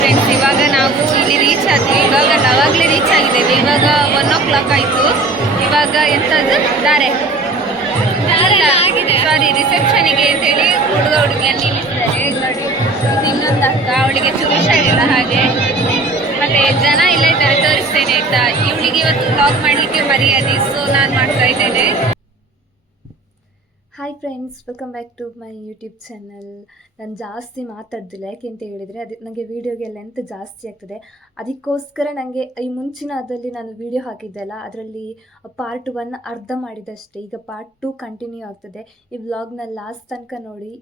Friends, ಇವಾಗ ನಾವು ಇಲ್ಲಿ ರೀಚ್ ಆದ್ವಿ. ಇವಾಗ ನಾವಾಗಲೇ ರೀಚ್ ಆಗಿದ್ದೇವೆ. ಇವಾಗ 1 o'clock ಆಯಿತು. ಇವಾಗ ಎಂಥದ್ದು ಧಾರೆ ಸಾರಿ ರಿಸೆಪ್ಷನಿಗೆ ಅಂತೇಳಿ ಹುಡುಗ ಹುಡುಗಿಯನ್ನು ನಿಲ್ಲಿಸಿದ್ದಾರೆ. ನೋಡಿ, ಇನ್ನೊಂದು ಅಕ್ಕ, ಅವಳಿಗೆ ಚುರುಷಾಗಿಲ್ಲ ಹಾಗೆ. ಮತ್ತೆ ಜನ ಇಲ್ಲ ಇದ್ದಾರೆ, ತೋರಿಸ್ತೇನೆ ಆಯ್ತಾ. ಇವಳಿಗೆ ಇವತ್ತು ವ್ಲಾಗ್ ಮಾಡಲಿಕ್ಕೆ ಮರ್ಯಾದೆ, ಸೊ ನಾನು ಮಾಡ್ತಾ ಇದ್ದೇನೆ. Hi friends, welcome back to my YouTube channel. ನಾನು ಜಾಸ್ತಿ ಮಾತಾಡ್ದಿಲ್ಲ, ಯಾಕೆ ಅಂತ ಹೇಳಿದರೆ ಅದು ನನಗೆ ವೀಡಿಯೋಗೆ ಲೆಂತ್ ಜಾಸ್ತಿ ಆಗ್ತದೆ. ಅದಕ್ಕೋಸ್ಕರ ನನಗೆ ಈ ಮುಂಚಿನದಲ್ಲಿ ನಾನು ವೀಡಿಯೋ ಹಾಕಿದ್ದೆಲ್ಲ, ಅದರಲ್ಲಿ ಪಾರ್ಟ್ 1 ಅರ್ಧ ಮಾಡಿದಷ್ಟೇ. ಈಗ ಪಾರ್ಟ್ 2 ಕಂಟಿನ್ಯೂ ಆಗ್ತದೆ. ಈ ವ್ಲಾಗ್ನ ಲಾಸ್ಟ್ ತನಕ ನೋಡಿ.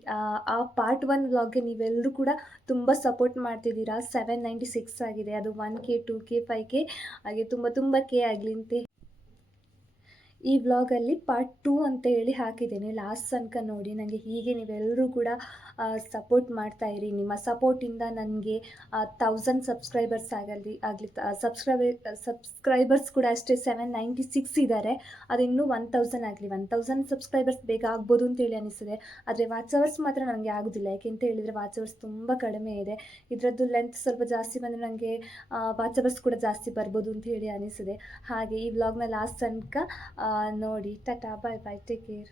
ಆ ಪಾರ್ಟ್ 1 ವ್ಲಾಗ್ಗೆ ನೀವೆಲ್ಲರೂ ಕೂಡ ತುಂಬ ಸಪೋರ್ಟ್ ಮಾಡ್ತಿದ್ದೀರಾ. 796 ಆಗಿದೆ. ಅದು 1K 2K 5K ಹಾಗೆ ತುಂಬ ಕೆ ಆಗಲಿ ಅಂತ ಈ ವ್ಲಾಗಲ್ಲಿ ಪಾರ್ಟ್ 2 ಅಂತ ಹೇಳಿ ಹಾಕಿದ್ದೇನೆ. ಲಾಸ್ಟ್ ತನಕ ನೋಡಿ. ನನಗೆ ಹೀಗೆ ನೀವೆಲ್ಲರೂ ಕೂಡ ಸಪೋರ್ಟ್ ಮಾಡ್ತಾಯಿರಿ. ನಿಮ್ಮ ಸಪೋರ್ಟಿಂದ ನನಗೆ 1000 ಸಬ್ಸ್ಕ್ರೈಬರ್ಸ್ ಆಗಲಿ ಸಬ್ಸ್ಕ್ರೈಬರ್ಸ್ ಕೂಡ ಅಷ್ಟೇ 796 ಇದ್ದಾರೆ. ಅದು ಇನ್ನೂ 1000 ಆಗಲಿ. 1000 ಸಬ್ಸ್ಕ್ರೈಬರ್ಸ್ ಬೇಗ ಆಗ್ಬೋದು ಅಂತೇಳಿ ಅನಿಸ್ತದೆ. ಆದರೆ ವಾಚ್ ಅವರ್ಸ್ ಮಾತ್ರ ನನಗೆ ಆಗೋದಿಲ್ಲ. ಯಾಕೆ ಅಂತ ಹೇಳಿದರೆ ವಾಚ್ ಅವರ್ಸ್ ತುಂಬ ಕಡಿಮೆ ಇದೆ. ಇದರದ್ದು ಲೆಂತ್ ಸ್ವಲ್ಪ ಜಾಸ್ತಿ ಬಂದರೆ ನನಗೆ ವಾಚ್ ಅವರ್ಸ್ ಕೂಡ ಜಾಸ್ತಿ ಬರ್ಬೋದು ಅಂತ ಹೇಳಿ ಅನಿಸ್ತದೆ. ಹಾಗೆ ಈ ವ್ಲಾಗ್ನ ಲಾಸ್ಟ್ ತನಕ ನೋಡಿ. ಟಾಟಾ, ಬಾಯ್ ಬಾಯ್, ಟೇಕ್ ಕೇರ್.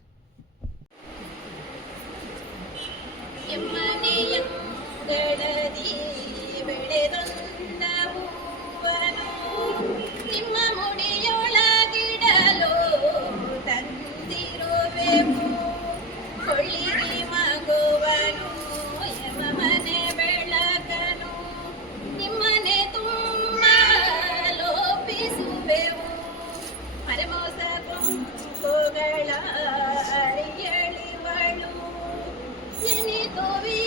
ನಿಮ್ಮ ಮುಡಿಯೊಳಗಿಡಲು ತಂದಿರುವೆವು ಕೊಳ್ಳಿಗೆ ಮಗುವನು ಯಮಮನೆ ಬೆಳಕನು ನಿಮ್ಮನೆ ತುಂಬ ಲೋಪಿಸುವೆವು ಮರೆಮೋಸ ಕೊಂಬುಗಳ ಅರಿಯಳಿವಳು ಎನಿತುವಿ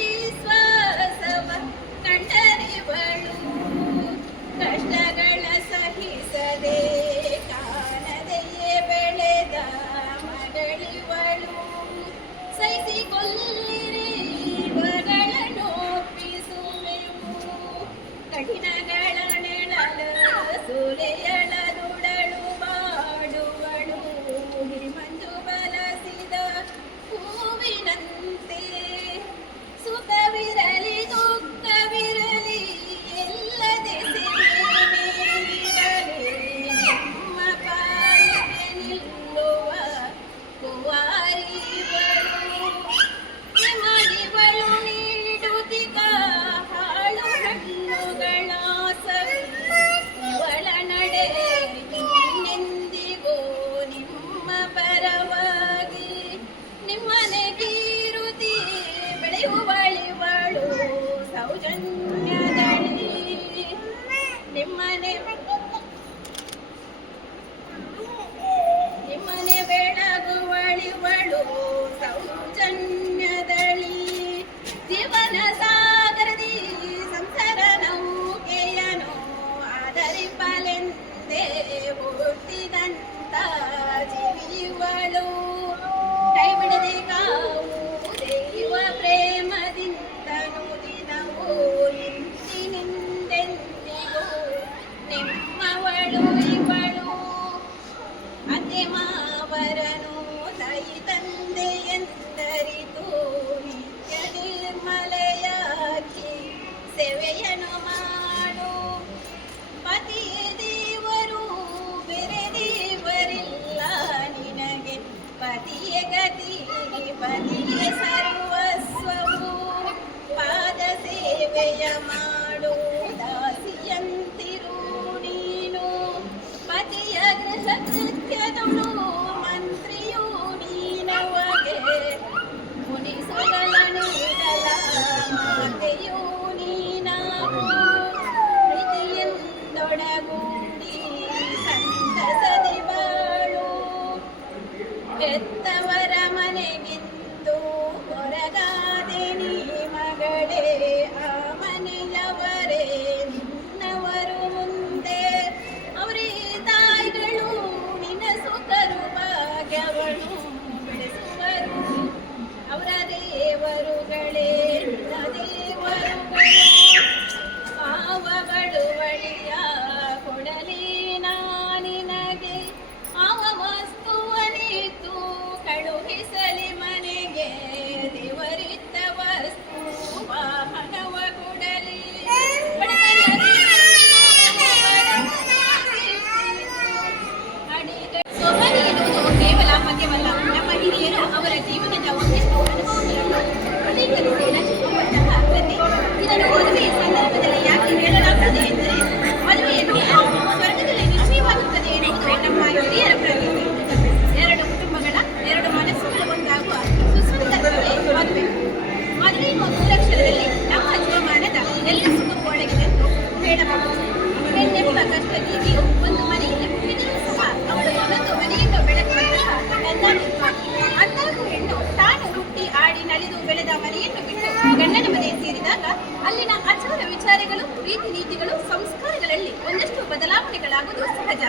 ಗಂಡನ ಮನೆ ಸೇರಿದಾಗ ಅಲ್ಲಿನ ಆಚಾರ ವಿಚಾರಗಳು, ರೀತಿ ನೀತಿಗಳು, ಸಂಸ್ಕಾರಗಳಲ್ಲಿ ಒಂದಷ್ಟು ಬದಲಾವಣೆಗಳಾಗುವುದು ಸಹಜ.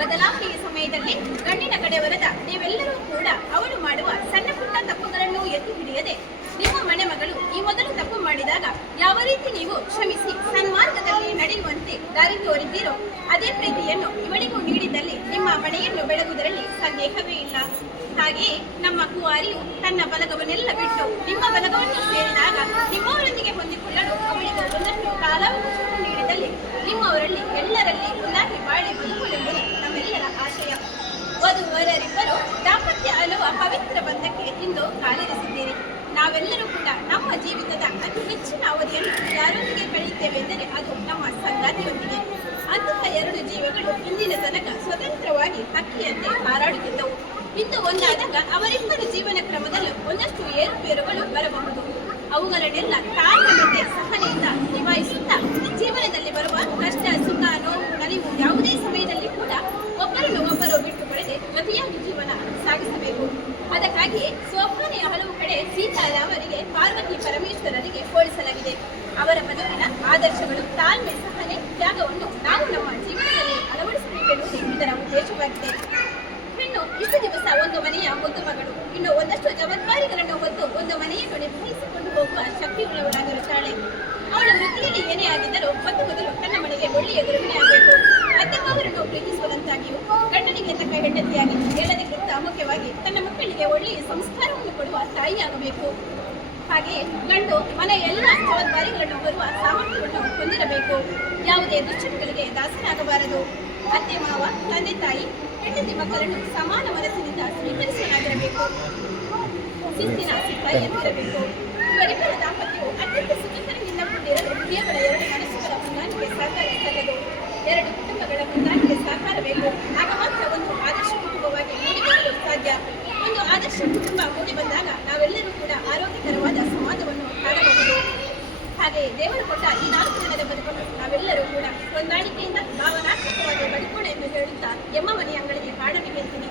ಬದಲಾವಣೆಯ ಸಮಯದಲ್ಲಿ ಗಂಡಿನ ಕಡೆಯವರದ ನೀವೆಲ್ಲರೂ ಕೂಡ ಅವಳು ಮಾಡುವ ಸಣ್ಣ ಪುಟ್ಟ ತಪ್ಪುಗಳನ್ನು ಎತ್ತಿ ಹಿಡಿಯದೆ ನಿಮ್ಮ ಮನೆ ಮಗಳು ಈ ಮೊದಲು ತಪ್ಪು ಮಾಡಿದಾಗ ಯಾವ ರೀತಿ ನೀವು ಕ್ಷಮಿಸಿ ಸನ್ಮಾರ್ಗದಲ್ಲಿ ನಡೆಯುವಂತೆ ದಾರಿ ತೋರಿದ್ದೀರೋ ಅದೇ ಪ್ರೀತಿಯನ್ನು ಇವಳಿಗೂ ನೀಡಿದಲ್ಲಿ ನಿಮ್ಮ ಮನೆಯನ್ನು ಬೆಳಗುವುದರಲ್ಲಿ ಸಂದೇಹವೇ ಇಲ್ಲ. ಹಾಗೆಯೇ ನಮ್ಮ ಕುವಾರಿಯು ತನ್ನ ಬಲಗವನ್ನೆಲ್ಲ ಬಿಟ್ಟು ನಿಮ್ಮ ಬಲಗವನ್ನು ಸೇರಿದಾಗ ನಿಮ್ಮವರೊಂದಿಗೆ ಹೊಂದಿಕೊಳ್ಳಲು ಅವಳಿಗೆ ಒಂದಷ್ಟು ಕಾಲಾವಕಾಶವನ್ನು ನೀಡಿದಲ್ಲಿ ನಿಮ್ಮವರಲ್ಲಿ ಎಲ್ಲರಲ್ಲಿ ಒಂದಾಗಿ ಬಾಳಿ ಬದುಕುವುದೆಂಬುದು ನಮ್ಮೆಲ್ಲರ ಆಶಯ. ವಧುವರರಿಬ್ಬರು ದಾಂಪತ್ಯ ಅನ್ನುವ ಪವಿತ್ರ ಬಂಧಕ್ಕೆ ಇಂದು ಕಾಲಿರಿಸಿದ್ದೀರಿ. ನಾವೆಲ್ಲರೂ ಕೂಡ ನಮ್ಮ ಜೀವಿತದ ಅತಿ ಹೆಚ್ಚಿನ ಅವಧಿಯನ್ನು ಯಾರೊಂದಿಗೆ ಕಳೆಯುತ್ತೇವೆ ಎಂದರೆ ಅದು ನಮ್ಮ ಸಂಗಾತಿಯೊಂದಿಗೆ. ಅಂತಹ ಎರಡು ಜೀವಗಳು ಇಂದಿನ ತನಕ ಸ್ವತಂತ್ರವಾಗಿ ಹಕ್ಕಿಯಂತೆ ಹಾರಾಡುತ್ತಿದ್ದವು. ಇಂದು ಒಂದಾದಾಗ ಅವರಿಬ್ಬರ ಜೀವನ ಕ್ರಮದಲ್ಲೂ ಒಂದಷ್ಟು ಏರುಪೇರುಗಳು ಬರಬಹುದು. ಅವುಗಳನ್ನೆಲ್ಲ ತಾಳ್ಮೆ ಮತ್ತೆ ಸಹನೆಯಿಂದ ನಿಭಾಯಿಸುತ್ತಾ ಜೀವನದಲ್ಲಿ ಬರುವ ಕಷ್ಟ, ಸುಖ, ನೋವು, ನಲಿವು ಯಾವುದೇ ಸಮಯದಲ್ಲಿ ಕೂಡ ಒಬ್ಬರನ್ನು ಒಬ್ಬರು ಬಿಟ್ಟುಕೊಡದೆ ಜೊತೆಯಾಗಿ ಜೀವನ ಸಾಗಿಸಬೇಕು. ಅದಕ್ಕಾಗಿ ಸೋಪಾನೆಯ ಹಲವು ಕಡೆ ಸೀತಾರಾಮರಿಗೆ ಪಾರ್ವತಿ ಪರಮೇಶ್ವರರಿಗೆ ಹೋಲಿಸಲಾಗಿದೆ. ಅವರ ಬದುಕಿನ ಆದರ್ಶಗಳು, ತಾಳ್ಮೆ, ಸಹನೆ, ತ್ಯಾಗವನ್ನು ನಾವು ನಮ್ಮ ಜೀವನದಲ್ಲಿ ಅಳವಡಿಸಬೇಕೆನ್ನುವುದು ಇದರ ಉದ್ದೇಶವಾಗಿದೆ. ಹೆಣ್ಣು ಇಷ್ಟು ದಿವಸ ಒಂದು ಮನೆಯ ಒಂದು ಮಗಳು, ಇನ್ನು ಒಂದಷ್ಟು ಜವಾಬ್ದಾರಿಗಳನ್ನು ಹೊತ್ತು ಒಂದು ಮನೆಯನ್ನು ನಿರ್ವಹಿಸಿಕೊಂಡು ಹೋಗುವ ಶಕ್ತಿಯುಳ್ಳವಳಾಗಿರುತ್ತಾಳೆ. ಅವಳ ವೃತ್ತಿಯಲ್ಲಿ ಏನೇ ಆಗಿದ್ದರೂ ಮೊದಲು ತನ್ನ ಮನೆಗೆ ಒಳ್ಳೆಯ ಗೃಹಿಣಿಯಾಗಬೇಕು. ಅತ್ತೆಮಾವರನ್ನು ಪ್ರೀತಿಸುವಂತಾಗಿಯೂ ಗಂಡನಿಗೆ ತಕ್ಕ ಹೆಂಡತಿಯಾಗಿ, ಎಲ್ಲದಕ್ಕಿಂತ ಮುಖ್ಯವಾಗಿ ತನ್ನ ಮಕ್ಕಳಿಗೆ ಒಳ್ಳೆಯ ಸಂಸ್ಕಾರವನ್ನು ಕೊಡುವ ತಾಯಿಯಾಗಬೇಕು. ಹಾಗೆಯೇ ಗಂಡು ಮನೆಯ ಎಲ್ಲ ಜವಾಬ್ದಾರಿಗಳನ್ನು ಹೊರುವ ಸಾಮರ್ಥ್ಯವನ್ನು ಹೊಂದಿರಬೇಕು. ಯಾವುದೇ ದುಶ್ಚಟಗಳಿಗೆ ದಾಸನಾಗಬಾರದು. ಅತ್ತೆ ಮಾವ, ತಂದೆ ತಾಯಿ, ಹೆಂಡತಿ ಮಕ್ಕಳನ್ನು ಸಮಾನ ಮನಸ್ಸಿನಿಂದ ಸ್ವೀಕರಿಸುವನಾಗಿರಬೇಕು. ಶಿಸ್ತಿನ ಸಿಪಾಯಿಯಂತಿರಬೇಕು. ಇವರಿಬ್ಬರ ದಾಂಪತ್ಯವು ಅತ್ಯಂತ ಸುಖಕರದಿಂದ ಕೂಡಿರಲು ಕೇವಲ ಎರಡು ಮನಸ್ಸುಗಳ ಹೊಂದಾಣಿಕೆ ಸಹಕರಿಸಲದು. ಎರಡು ಕುಟುಂಬಗಳ ಹೊಂದಾಣಿಕೆ ಸಹಕಾರಬೇಕು. ಆಗ ಮಾತ್ರ ಒಂದು ಆದರ್ಶ ಕುಟುಂಬವಾಗಿ ಮೂಡಿಬರಲು ಸಾಧ್ಯ. ಒಂದು ಆದರ್ಶ ಕುಟುಂಬ ಮೂಡಿ ಬಂದಾಗ ನಾವೆಲ್ಲರೂ ಕೂಡ ಆರೋಗ್ಯಕರವಾದ ಸಮಾಜವನ್ನು ಕಾಣಬಹುದು. ಹಾಗೆಯೇ ದೇವರು ಕೊಟ್ಟ ಈ 4 ದಿನದ ಬದುಕನ್ನು ನಾವೆಲ್ಲರೂ ಕೂಡ ಹೊಂದಾಣಿಕೆಯಿಂದ ಭಾವನಾತ್ಮಕವಾಗಿ ಬದುಕೋಣ ಎಂದು ಹೇಳುತ್ತಾ ಎಮ್ಮ ಮನೆಯ ಅಂಗಳಿಗೆ ಹಾಡಬೇಕೆಂತೀನಿ.